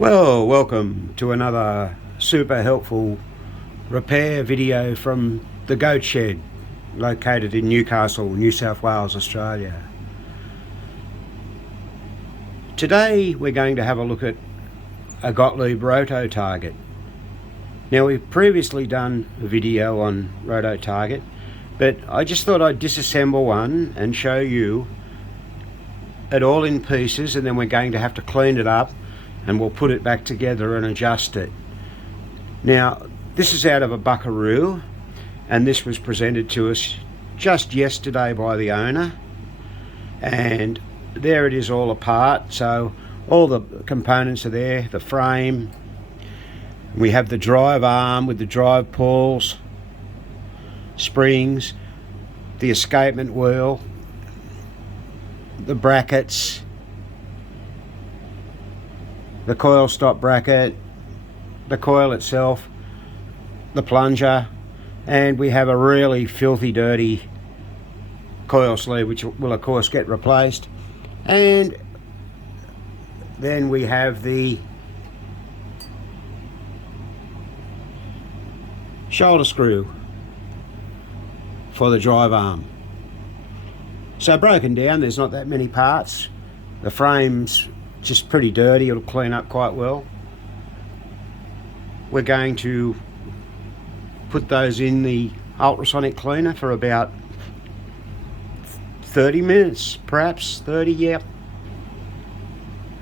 Well, welcome to another super helpful repair video from the Goat Shed, located in Newcastle, New South Wales, Australia. Today we're going to have a look at a Gottlieb Roto target. Now, we've previously done a video on Roto target, but I just thought I'd disassemble one and show you it all in pieces, and then we're going to have to clean it up and we'll put it back together and adjust it. Now, this is out of a buckaroo, and this was presented to us just yesterday by the owner, and there it is all apart. So all the components are there, the frame, we have the drive arm with the drive pulls, springs, the escapement wheel, the brackets, the coil stop bracket, the coil itself, the plunger, and we have a really filthy dirty coil sleeve which will of course get replaced. And then we have the shoulder screw for the drive arm. So broken down, there's not that many parts. The frame's just pretty dirty, it'll clean up quite well. We're going to put those in the ultrasonic cleaner for about 30 minutes, perhaps 30, yeah.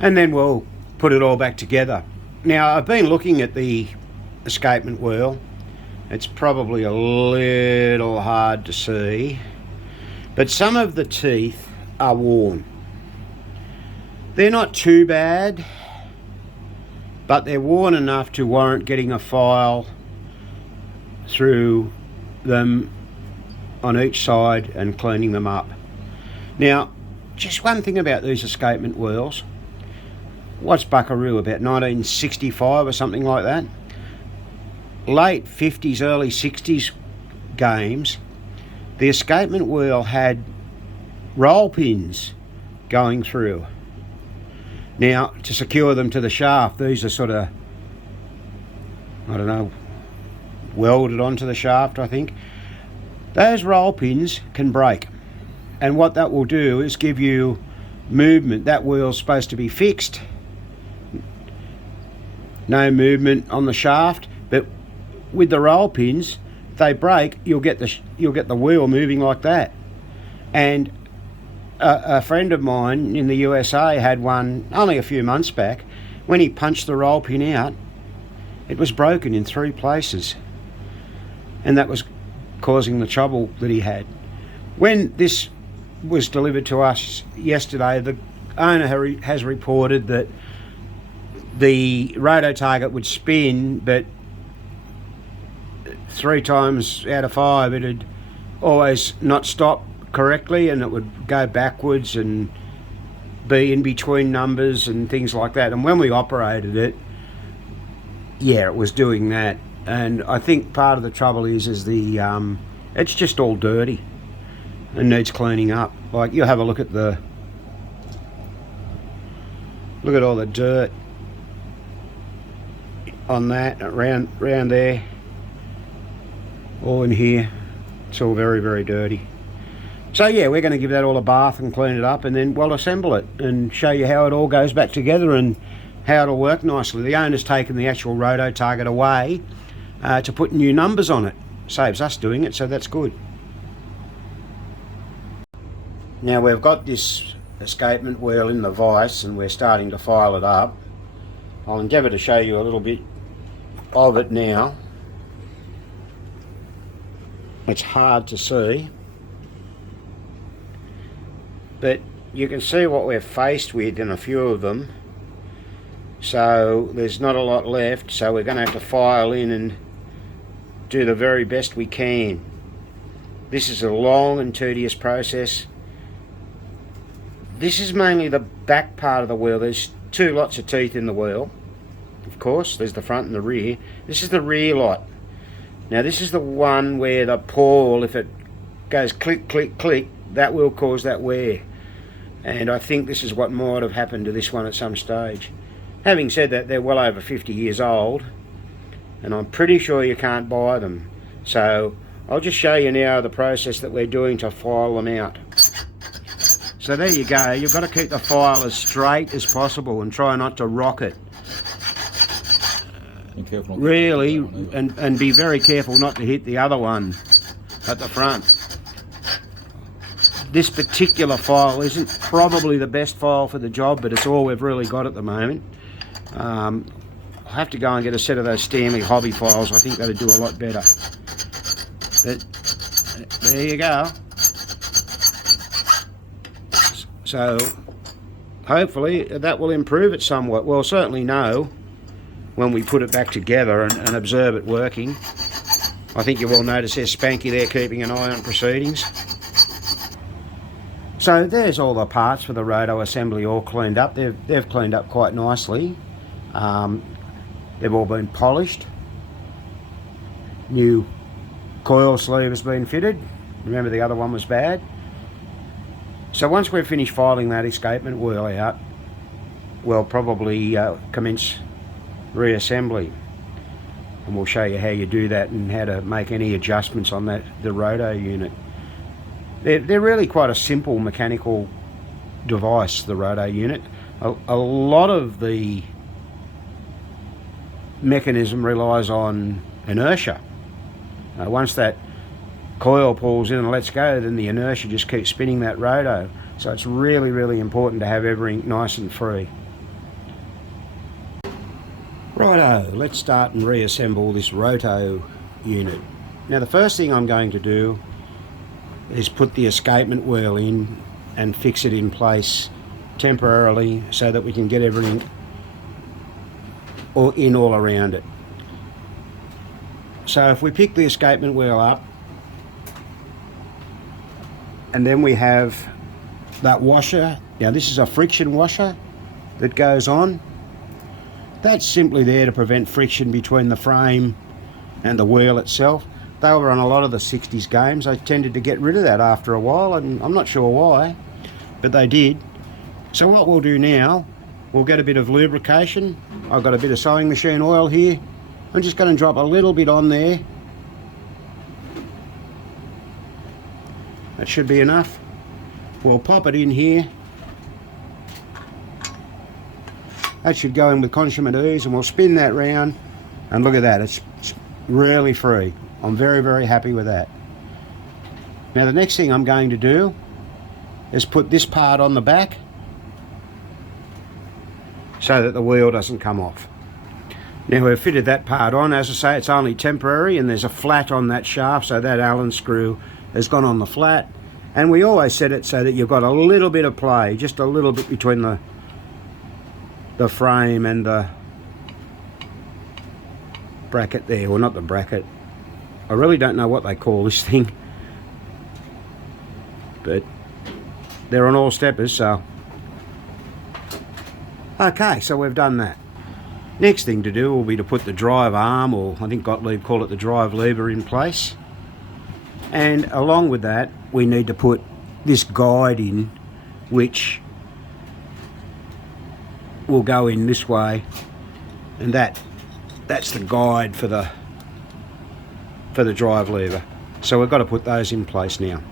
And then we'll put it all back together. Now, I've been looking at the escapement wheel. It's probably a little hard to see, but some of the teeth are worn. They're not too bad, but they're worn enough to warrant getting a file through them on each side and cleaning them up. Now, just one thing about these escapement wheels. What's buckaroo, about 1965 or something like that? Late 50s, early 60s games, the escapement wheel had roll pins going through. Now, to secure them to the shaft, these are sort of, I don't know, welded onto the shaft, I think. Those roll pins can break, and what that will do is give you movement. That wheel's supposed to be fixed, no movement on the shaft, but with the roll pins, if they break, you'll get the wheel moving like that. And a friend of mine in the USA had one only a few months back. When he punched the roll pin out, it was broken in 3 places, and that was causing the trouble that he had. When this was delivered to us yesterday, the owner has reported that the Roto target would spin, but 3 times out of 5 it'd always not stop correctly, and it would go backwards and be in between numbers and things like that. And when we operated it, yeah, it was doing that. And I think part of the trouble is the it's just all dirty and needs cleaning up. Like, you have a look at all the dirt on that, around there, all in here. It's all very, very dirty. So yeah, we're going to give that all a bath and clean it up, and then we'll assemble it and show you how it all goes back together and how it'll work nicely. The owner's taken the actual Roto target away to put new numbers on it. Saves us doing it, so that's good. Now, we've got this escapement wheel in the vise and we're starting to file it up. I'll endeavour to show you a little bit of it now. It's hard to see, but you can see what we're faced with in a few of them. So there's not a lot left, so we're going to have to file in and do the very best we can. This is a long and tedious process. This is mainly the back part of the wheel. There's 2 lots of teeth in the wheel, of course. There's the front and the rear. This is the rear lot. Now, this is the one where the pawl, if it goes click, click, click, that will cause that wear. And I think this is what might have happened to this one at some stage. Having said that, they're well over 50 years old, and I'm pretty sure you can't buy them. So I'll just show you now the process that we're doing to file them out. So there you go. You've got to keep the file as straight as possible and try not to rock it. Really, and be very careful not to hit the other one at the front. This particular file isn't probably the best file for the job, but it's all we've really got at the moment. I'll have to go and get a set of those Stanley hobby files. I think that'll do a lot better. But there you go. So hopefully that will improve it somewhat. We'll certainly know when we put it back together and observe it working. I think you will notice there's Spanky there keeping an eye on proceedings. So there's all the parts for the Roto assembly all cleaned up. They've cleaned up quite nicely. They've all been polished. New coil sleeve has been fitted. Remember the other one was bad. So once we've finished filing that escapement wheel out, we'll probably commence reassembly, and we'll show you how you do that and how to make any adjustments on the Roto unit. They're really quite a simple mechanical device, the Roto unit. A lot of the mechanism relies on inertia. Once that coil pulls in and lets go, then the inertia just keeps spinning that Roto. So it's really, really important to have everything nice and free. Righto, let's start and reassemble this Roto unit. Now the first thing I'm going to do is put the escapement wheel in and fix it in place temporarily so that we can get everything all around it. So if we pick the escapement wheel up, and then we have that washer. Now this is a friction washer that goes on. That's simply there to prevent friction between the frame and the wheel itself. They were on a lot of the 60s games. They tended to get rid of that after a while, and I'm not sure why, but they did. So what we'll do now, we'll get a bit of lubrication. I've got a bit of sewing machine oil here. I'm just going to drop a little bit on there. That should be enough. We'll pop it in here. That should go in with consummate ease, and we'll spin that round, and look at that, it's really free. I'm very, very happy with that. Now the next thing I'm going to do is put this part on the back so that the wheel doesn't come off. Now we've fitted that part on. As I say, it's only temporary, and there's a flat on that shaft, so that Allen screw has gone on the flat. And we always set it so that you've got a little bit of play, just a little bit between the frame and the bracket there. Well, not the bracket. I really don't know what they call this thing, but they're on all steppers, so. Okay, so we've done that. Next thing to do will be to put the drive arm, or I think Gottlieb called it the drive lever, in place. And along with that, we need to put this guide in, which will go in this way, and that's the guide for the drive lever. So we've got to put those in place now.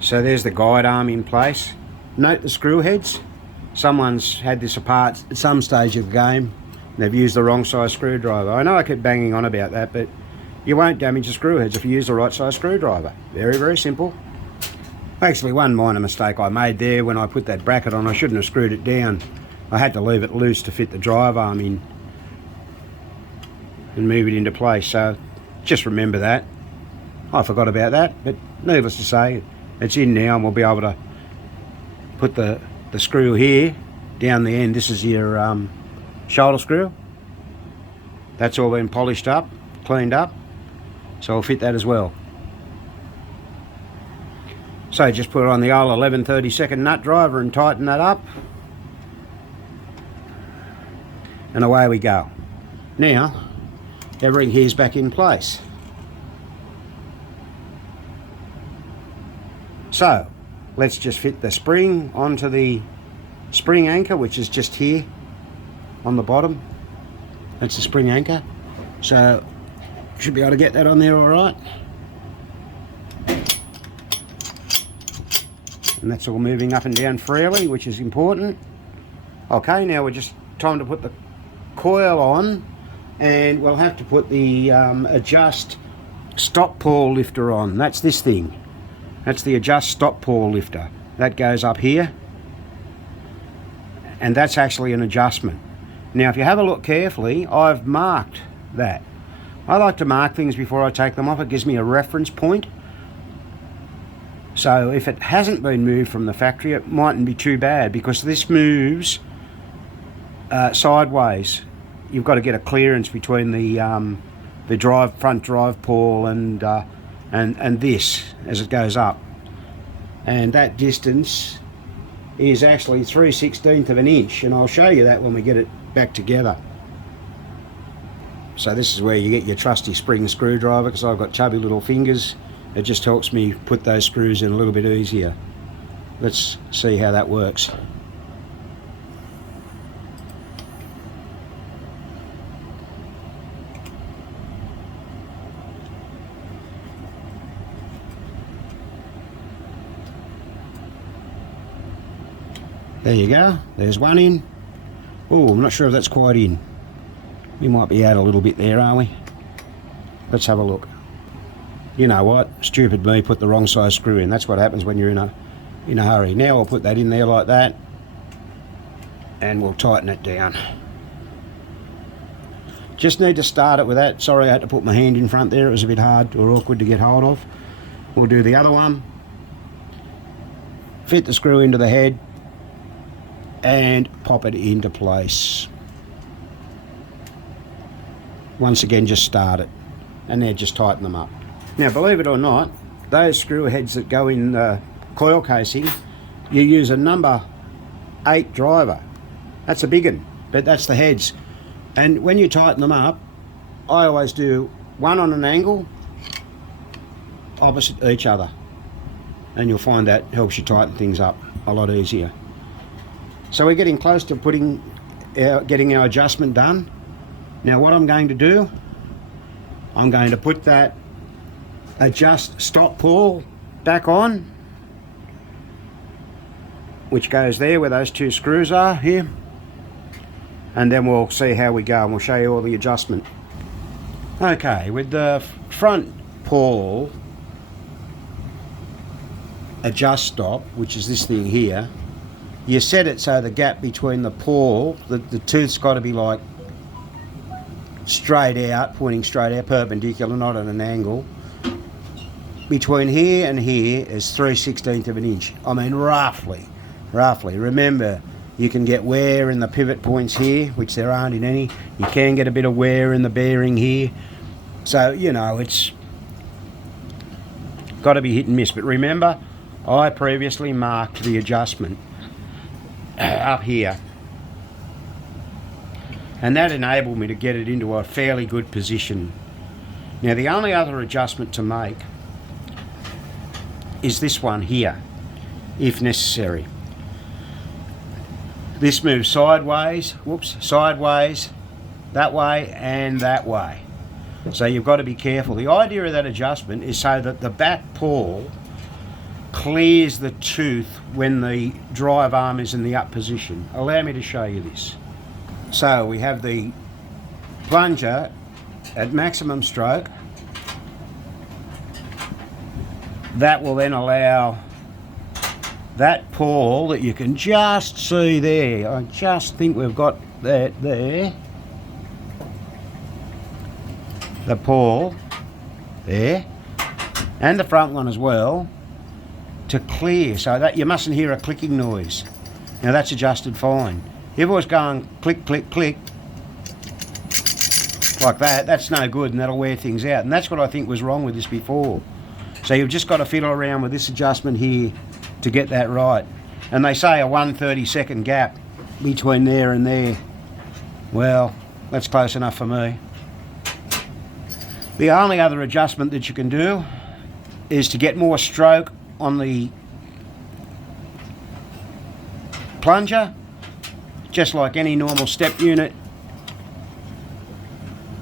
So there's the guide arm in place. Note the screw heads. Someone's had this apart at some stage of the game. They've used the wrong size screwdriver. I know I keep banging on about that, but you won't damage the screw heads if you use the right size screwdriver. Very, very simple. Actually, one minor mistake I made there when I put that bracket on. I shouldn't have screwed it down. I had to leave it loose to fit the drive arm in and move it into place. So just remember that. I forgot about that, but needless to say, it's in now, and we'll be able to put the screw here down the end. This is your shoulder screw. That's all been polished up, cleaned up, so I'll fit that as well. So just put it on the old 11/32 nut driver and tighten that up, and away we go. Now everything here's back in place. So let's just fit the spring onto the spring anchor, which is just here on the bottom. That's the spring anchor, so should be able to get that on there all right. And that's all moving up and down freely, which is important. Okay, now we're just time to put the coil on, and we'll have to put the adjust stop pull lifter on. That's this thing. That's the adjust stop pull lifter. That goes up here, and that's actually an adjustment. Now if you have a look carefully, I've marked that. I like to mark things before I take them off. It gives me a reference point. So if it hasn't been moved from the factory, it mightn't be too bad, because this moves sideways. You've got to get a clearance between the front drive pull and this as it goes up, and that distance is actually 3/16 of an inch, and I'll show you that when we get it back together. So this is where you get your trusty spring screwdriver, because I've got chubby little fingers. It just helps me put those screws in a little bit easier. Let's see how that works. There you go, there's one in. Oh, I'm not sure if that's quite in. We might be out a little bit there, are we? Let's have a look. You know what, stupid me, put the wrong size screw in. That's what happens when you're in a hurry. Now I'll put that in there like that, and we'll tighten it down. Just need to start it with that. Sorry I had to put my hand in front there, it was a bit hard or awkward to get hold of. We'll do the other one. Fit the screw into the head and pop it into place. Once again, just start it, and then just tighten them up. Now, believe it or not, those screw heads that go in the coil casing, you use a number 8 driver. That's a big one, but that's the heads. And when you tighten them up, I always do one on an angle opposite each other, and you'll find that helps you tighten things up a lot easier. So we're getting close to getting our adjustment done. Now what I'm going to do, I'm going to put that adjust stop pull back on, which goes there where those 2 screws are here, and then we'll see how we go, and we'll show you all the adjustment. Okay, with the front pull adjust stop, which is this thing here, you set it so the gap between the pull, the tooth's got to be like straight out, pointing straight out, perpendicular, not at an angle. Between here and here is 3/16 of an inch. I mean, roughly. Remember, you can get wear in the pivot points here, which there aren't in any. You can get a bit of wear in the bearing here. So, you know, it's got to be hit and miss. But remember, I previously marked the adjustment up here, and that enabled me to get it into a fairly good position. Now the only other adjustment to make is this one here, if necessary. This moves sideways, sideways, that way and that way. So you've got to be careful. The idea of that adjustment is so that the back pull clears the tooth when the drive arm is in the up position. Allow me to show you this. So we have the plunger at maximum stroke. That will then allow that pull that you can just see there. I just think we've got that there. The pull there, and the front one as well, to clear, so that you mustn't hear a clicking noise. Now that's adjusted fine. If it was going click, click, click, like that, that's no good, and that'll wear things out. And that's what I think was wrong with this before. So you've just got to fiddle around with this adjustment here to get that right. And they say a 1/32 gap between there and there. Well, that's close enough for me. The only other adjustment that you can do is to get more stroke on the plunger, just like any normal step unit.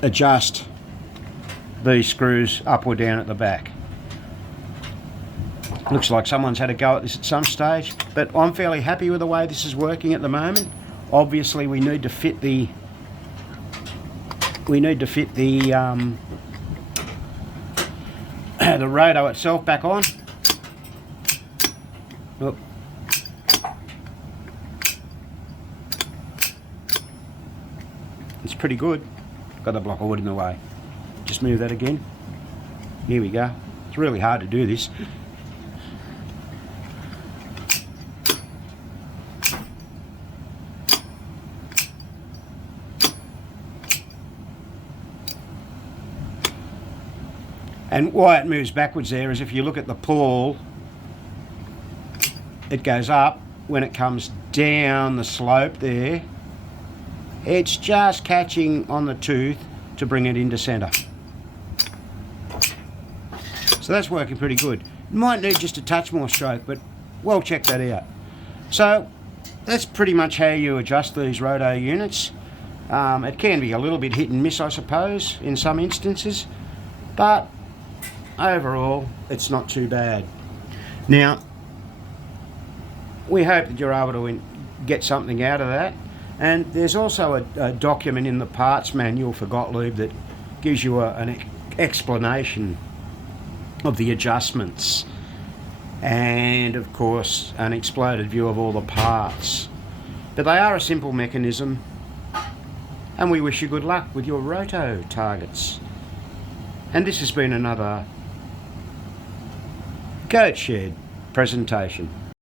Adjust these screws up or down at the back. Looks like someone's had a go at this at some stage, but I'm fairly happy with the way this is working at the moment. Obviously we need to fit the the Roto itself back on. Look. It's pretty good. Got the block of wood in the way. Just move that again. Here we go. It's really hard to do this. And why it moves backwards there is if you look at the pawl, it goes up. When it comes down the slope there, it's just catching on the tooth to bring it into centre. So that's working pretty good. It might need just a touch more stroke, but we'll check that out. So that's pretty much how you adjust these Roto units. It can be a little bit hit and miss, I suppose, in some instances, but overall it's not too bad. Now, we hope that you're able to get something out of that. And there's also a document in the parts manual for Gottlieb that gives you an explanation of the adjustments and of course an exploded view of all the parts. But they are a simple mechanism, and we wish you good luck with your Roto targets. And this has been another Goat Shed presentation.